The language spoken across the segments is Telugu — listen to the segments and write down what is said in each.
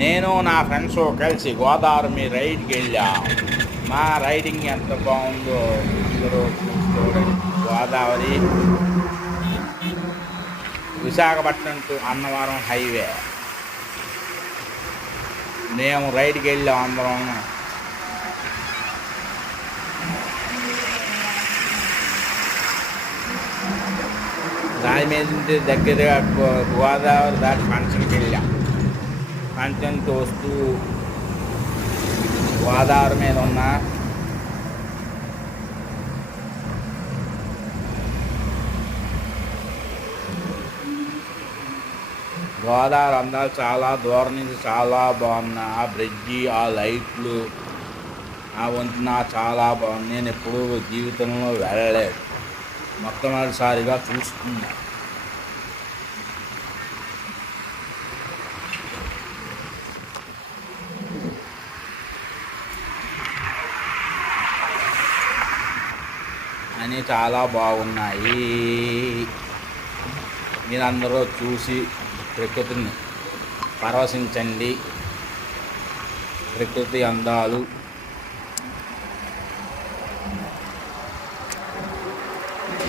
నేను నా ఫ్రెండ్స్ కలిసి గోదావరి మీ రైడ్కి వెళ్ళాం. మా రైడింగ్ ఎంత బాగుందో అందరూ చూడండి. గోదావరి విశాఖపట్నం టు అన్నవరం హైవే మేము రైడ్కి వెళ్ళాం అందరం. దాని మీద దగ్గరగా గోదావరి దాటి ఫంక్షన్కి వెళ్ళాం. ఫంక్షన్కి వస్తూ గోదావరి మీద ఉన్న గోదావరి అందాలు చాలా దూరం నుంచి చాలా బాగున్నాయి. ఆ బ్రిడ్జి, ఆ లైట్లు, ఆ వంతెన చాలా బాగుంది. నేను ఎప్పుడూ జీవితంలో వెళ్ళలేదు, మొట్టమొదటిసారిగా చూస్తున్నా. అని చాలా బాగున్నాయి. మీరందరూ చూసి ప్రకృతిని పరవశించండి. ప్రకృతి అందాలు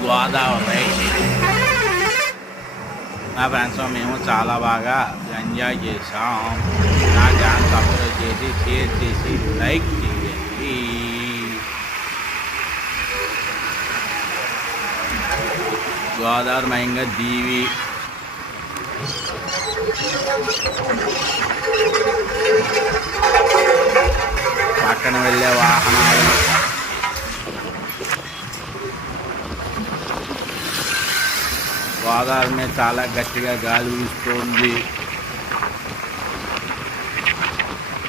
గోదావరి నా ఫ్రెండ్స్ మేము చాలా బాగా ఎంజాయ్ చేసాం. నా ఛానల్ సబ్స్క్రైబ్ చేసి షేర్ చేసి లైక్ చేయండి. గోదావరి మయంగా దీవి పక్కన వెళ్ళే వాహనాలు, గోదావరి మీద చాలా గట్టిగా గాలి వీస్తుంది.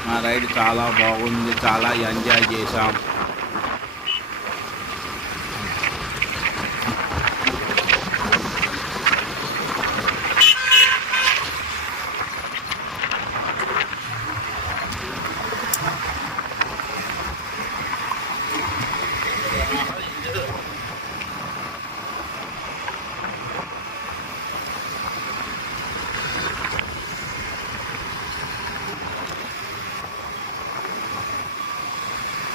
మా రైడ్ చాలా బాగుంది, చాలా ఎంజాయ్ చేసాం.